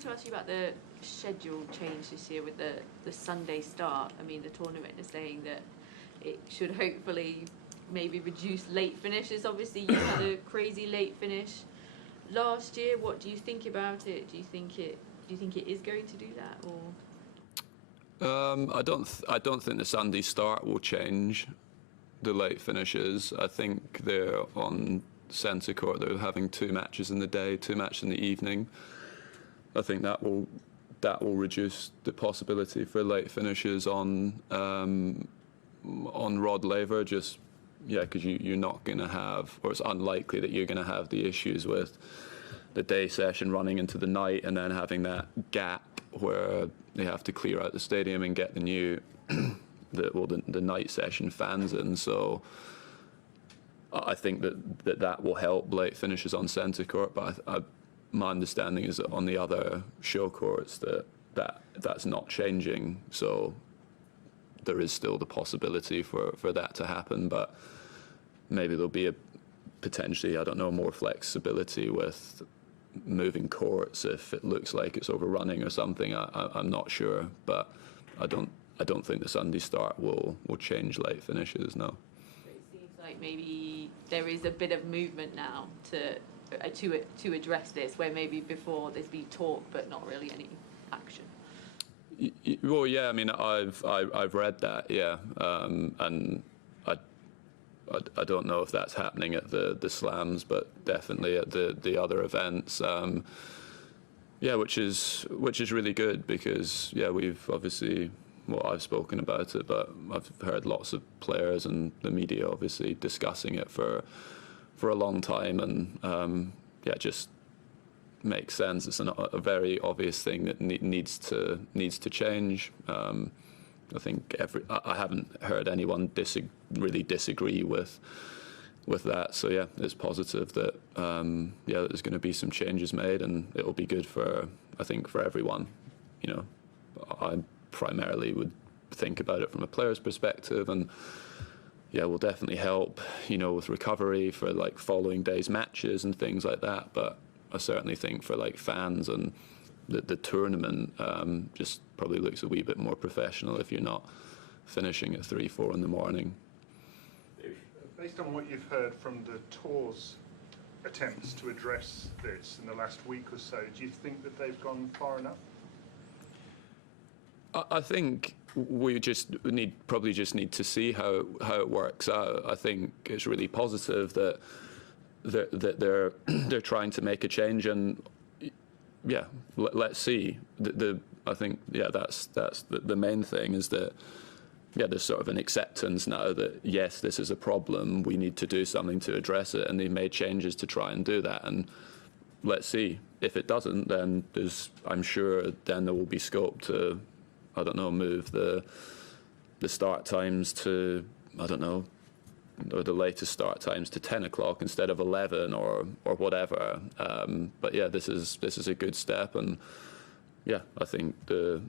wanted to ask you about the schedule change this year with the Sunday start. I mean, the tournament is saying that it should hopefully maybe reduce late finishes. Obviously, you had a crazy late finish last year. What do you think about it? Do you think it is going to do that, or? I don't think the Sunday start will change the late finishes. I think they're on centre court. They're having 2 matches in the day, 2 matches in the evening. I think that will reduce the possibility for late finishes on Rod Laver. Just because you're not going to have, or it's unlikely that you're going to have the issues with the day session running into the night and then having that gap where they have to clear out the stadium and get the new the night session fans in. So I think that will help late finishes on centre court, but my understanding is that on the other show courts that's not changing. So there is still the possibility for that to happen, but maybe there'll be potentially, I don't know, more flexibility with moving courts if it looks like it's overrunning or something. I'm not sure, but I don't think the Sunday start will change late finishes, no. It seems like maybe there is a bit of movement now to address this, where maybe before there's been talk but not really any action. Well, yeah, I mean, I've read that, yeah, and I don't know if that's happening at the slams, but definitely at the other events. Which is really good, because we've obviously, I've spoken about it, but I've heard lots of players and the media obviously discussing it for a long time, and it just makes sense. It's a very obvious thing that needs to change. I think I haven't heard anyone really disagree with that. So it's positive that there's going to be some changes made, and it'll be good for everyone. I primarily would think about it from a player's perspective, and will definitely help with recovery for like following days matches and things like that. But I certainly think for like fans and the tournament, just probably looks a wee bit more professional if you're not finishing at 3-4 in the morning. Based on what you've heard from the tour's attempts to address this in the last week or so, do you think that they've gone far enough? I think we probably just need to see how it works out. I think it's really positive that they're trying to make a change, and let's see. I think that's the main thing, is that there's sort of an acceptance now that yes, this is a problem, we need to do something to address it, and they've made changes to try and do that. And let's see, if it doesn't, then I'm sure then there will be scope to, I don't know, move the start times to, I don't know, or the latest start times to 10 o'clock instead of 11 or whatever. But this is a good step, and I think the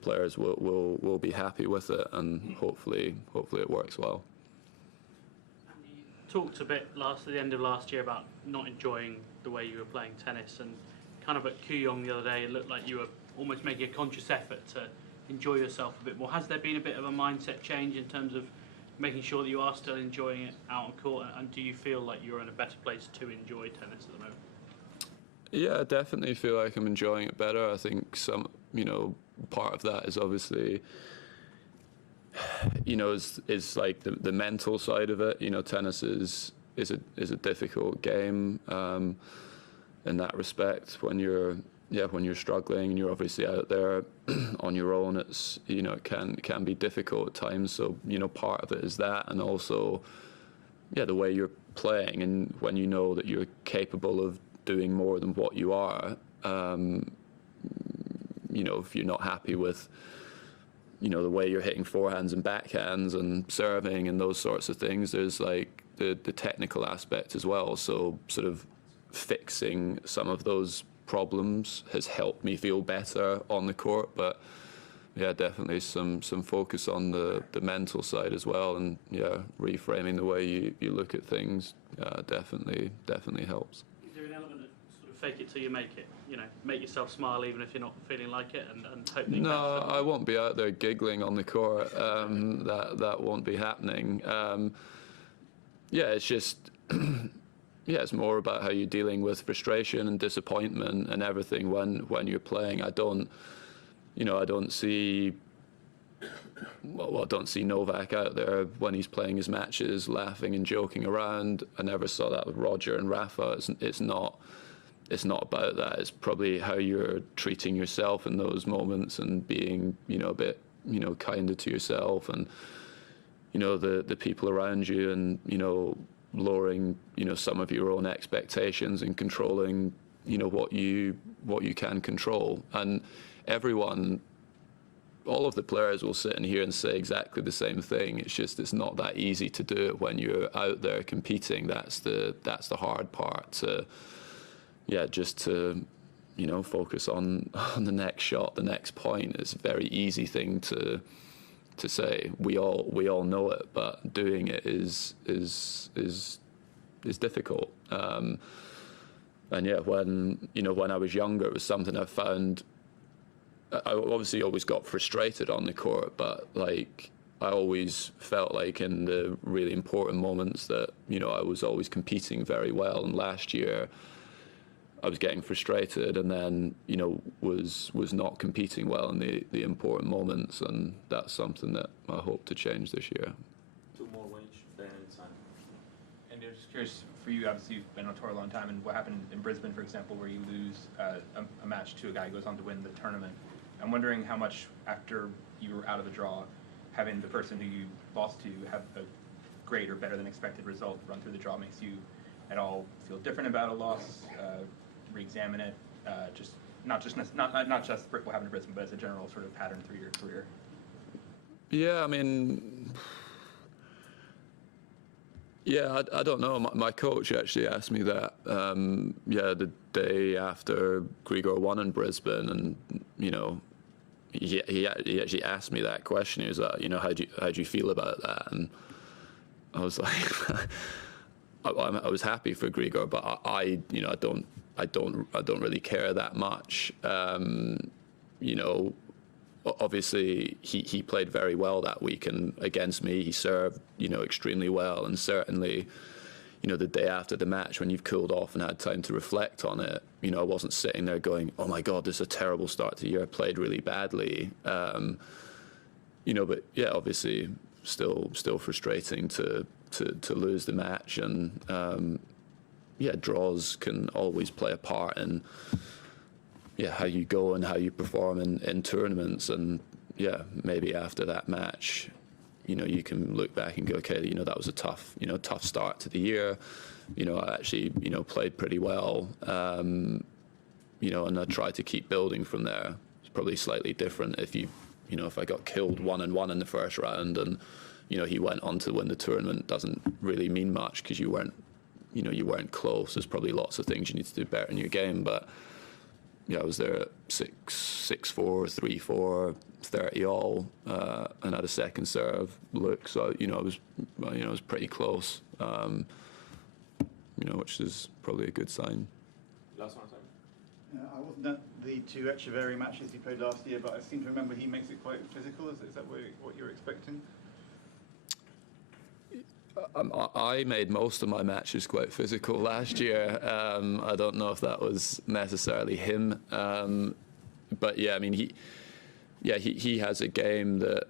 players will be happy with it, and hopefully it works well. And you talked a bit at the end of last year about not enjoying the way you were playing tennis, and kind of at Kooyong the other day, it looked like you were almost making a conscious effort to enjoy yourself a bit more. Has there been a bit of a mindset change in terms of making sure that you are still enjoying it out on court, and do you feel like you're in a better place to enjoy tennis at the moment? Yeah, I definitely feel like I'm enjoying it better. I think some, part of that is obviously, is like the mental side of it. Tennis is a difficult game in that respect. When you're struggling and you're obviously out there on your own, it's it can be difficult at times. So part of it is that, and also the way you're playing, and when you know that you're capable of doing more than what you are. If you're not happy with the way you're hitting forehands and backhands and serving and those sorts of things, there's like the technical aspect as well. So sort of fixing some of those problems has helped me feel better on the court, but definitely some focus on the mental side as well, and reframing the way you look at things definitely helps. Is there an element of sort of fake it till you make it? make yourself smile even if you're not feeling like it, and hope that No, I won't be out there giggling on the court. That won't be happening. It's just it's more about how you're dealing with frustration and disappointment and everything when you're playing. I don't see. Well, I don't see Novak out there when he's playing his matches laughing and joking around. I never saw that with Roger and Rafa. It's not about that. It's probably how you're treating yourself in those moments and being, a bit, kinder to yourself and, the people around you, and, lowering, some of your own expectations and controlling, what you can control. And everyone, all of the players will sit in here and say exactly the same thing. It's just, it's not that easy to do it when you're out there competing. That's the hard part. Just to, focus on the next shot, the next point. It's a very easy thing to say. We all know it, but doing it is difficult. When I was younger, it was something I found. I obviously always got frustrated on the court, but I always felt like in the really important moments that I was always competing very well. And last year, I was getting frustrated, and then was not competing well in the important moments, and that's something that I hope to change this year. Two more wins, Ben and Son. And I'm just curious for you. Obviously, you've been on tour a long time, and what happened in Brisbane, for example, where you lose a match to a guy who goes on to win the tournament. I'm wondering how much, after you were out of the draw, having the person who you lost to have a great or better than expected result run through the draw makes you at all feel different about a loss, re-examine it, not just what happened in Brisbane, but as a general sort of pattern through your career. Yeah, I mean, I don't know. My coach actually asked me that. The day after Grigor won in Brisbane, and he actually asked me that question. He was like, how do you feel about that? And I was like, I was happy for Grigor, but I don't really care that much. Obviously he played very well that week, and against me he served extremely well, and certainly the day after the match, when you've cooled off and had time to reflect on it, I wasn't sitting there going, oh my god, this is a terrible start to the year, I played really badly. But yeah, obviously still frustrating to lose the match, and draws can always play a part in how you go and how you perform in tournaments. And maybe after that match, you can look back and go, okay, that was a tough start to the year. I actually played pretty well, and I tried to keep building from there. It's probably slightly different if if I got killed 1-1 in the first round, and he went on to win the tournament. Doesn't really mean much because you weren't close. There's probably lots of things you need to do better in your game, but I was there at 6-4, 3-4, 30 all, and had a second serve look. So I was pretty close, which is probably a good sign. Last one, sorry. I wasn't at the two Echeverry matches he played last year, but I seem to remember he makes it quite physical. Is that what you're expecting? I made most of my matches quite physical last year. I don't know if that was necessarily him, but I mean he has a game that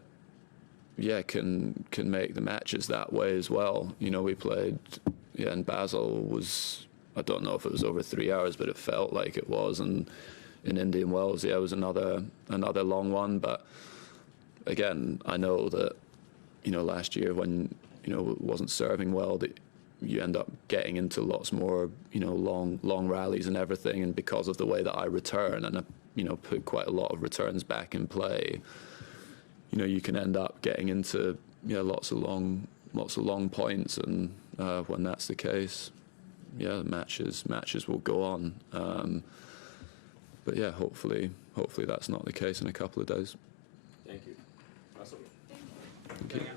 can make the matches that way as well. We played in Basel, was, I don't know if it was over 3 hours, but it felt like it was, and in Indian Wells it was another long one. But again, I know that last year when wasn't serving well, that you end up getting into lots more long rallies and everything, and because of the way that I return, and I put quite a lot of returns back in play, you can end up getting into lots of long points, and when that's the case, matches will go on, but hopefully that's not the case in a couple of days. Thank you. Russell. Thank you.